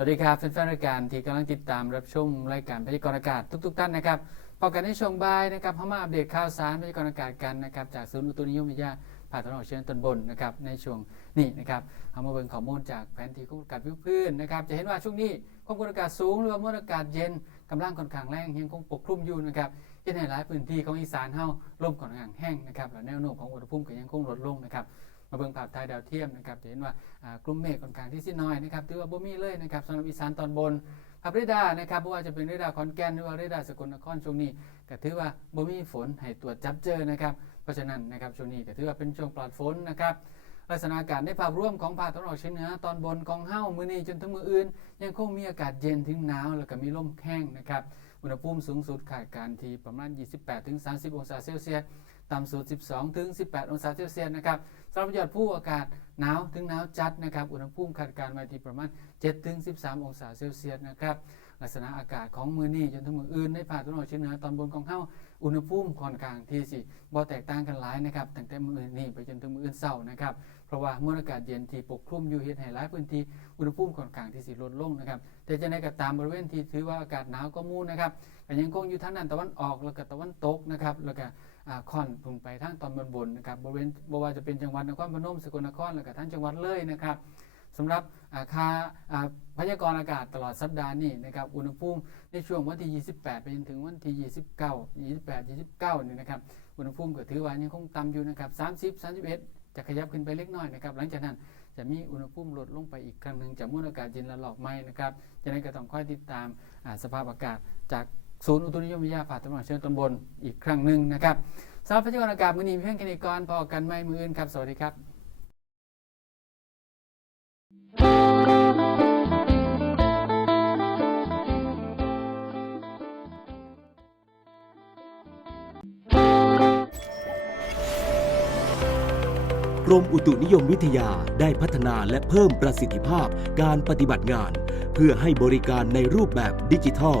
สวัสดีครับแฟนๆรายการที่กำลังติดตามรับชมรายการพยากรณ์อากาศทุก ๆ ท่านนะครับพอกันในช่วงบ่ายนะครับเข้ามาอัปเดตข่าวสารพยากรณ์อากาศกันนะครับจากศูนย์อุตุนิยมวิทยาภาคตะวันออกเฉียงตอนบนนะครับในช่วงนี้นะครับเอามาเบิ่งข้อมูลจากแผนที่ความกดอากาศวิวพื้นนะครับจะเห็นว่าช่วงนี้ความกดอากาศสูงหรือว่ามวลอากาศเย็นกำลังค่อนข้างแรงยังคงปกคลุมอยู่นะครับเช่ในหลายพื้นที่ของอีสานเฮาลมค่อนข้างแห้งนะครับและแนวโน้มของอุณหภูมิก็ยังคงลดลงนะครับ มาเบิ่งภาพถ่ายดาวเทียมนะครับจะเห็นว่ากลุ่มเมฆค่อนข้างที่สิน้อยนะครับถือว่าบ่มีเลยนะครับสำหรับอีสานตอนบนภาพเรดาร์นะครับเพราะว่าจะเป็นเรดาร์ขอนแก่นหรือว่าเรดาร์สกลนครช่วงนี้ก็ถือว่าบ่มีฝนให้ตรวจจับเจอนะครับเพราะฉะนั้นนะครับช่วงนี้ก็ถือว่าเป็นช่วงปลอดฝนนะครับลักษณะอากาศในภาพรวมของภาคตะวันออกเฉียงเหนือตอนบนของเฮ้ามือนี้จนถึงมืออื่น ยังคงมีอากาศเย็นถึงหนาวแล้วก็มีลมแห้งนะครับอุณหภูมิสูงสุดคาดการที่ประมาณ 28-30 องศาเซลเซียส ต่ำสุด 12-18 องศาเซลเซียสนะครับสำหรับยอดผู้อากาศหนาวถึงหนาวจัดนะครับ อุณหภูมิคาดการณ์ไว้ที่ประมาณ 7 ถึง 13 องศาเซลเซียสนะครับ ลักษณะอากาศของมือนี้จนถึงมืออื่นในภาคตะวันออกเฉียงเหนือตอนบนของเฮาอุณหภูมิค่อนข้างที่สิบ่แตกต่างกันหลายนะครับตั้งแต่มือนี้ไปจนถึงมืออื่นเช้านะครับ เพราะว่ามวลอากาศเย็นที่ปกคลุมอยู่เฮ็ดให้หลายพื้นที่อุณหภูมิค่อนข้างที่สิลดลงนะครับ แต่จะในก็ตามบริเวณที่ถือว่าอากาศหนาวก็มูนะครับยังคงอยู่ทางด้านตะวันออกแล้วก็ตะวันตกนะครับแล้วก็ ค่อนลงไปทางตอนบนบนๆนะครับบริเวณบว่าจะเป็นจังหวัดนครพนมสกลนครแล้วก็ทั้งจังหวัดเลยนะครับสำหรับาค่าอ่าพยากรณ์อากาศตลอดสัปดาห์นี้นะครับอุณหภูมิในช่วงวันที่ 28 ไปจนถึงวันที่ 29 28 29นี่นะครับอุณหภูมิก็ถือว่ายังคงต่ำอยู่นะครับ30 31 จะขยับขึ้นไปเล็กน้อยนะครับหลังจากนั้นจะมีอุณหภูมิลดลงไปอีกครั้งหนึ่งจากมวลอากาศเย็นละลอกใหม่นะครับจะนั้นก็ต้องค่อยติดตามาสภาพอากาศจาก ศูนย์อุตุนิยมวิทยาภาตะวันออกเฉียงตอนบนอีกครั้งหนึ่งนะครับสำหรับพยากรณ์อากาศมื้อนี้เพียงแค่นี้ก่อนพอกันไม่มืออื่นครับ สวัสดีครับกรมอุตุนิยมวิทยาได้พัฒนาและเพิ่มประสิทธิภาพการปฏิบัติงาน เพื่อให้บริการในรูปแบบดิจิทัล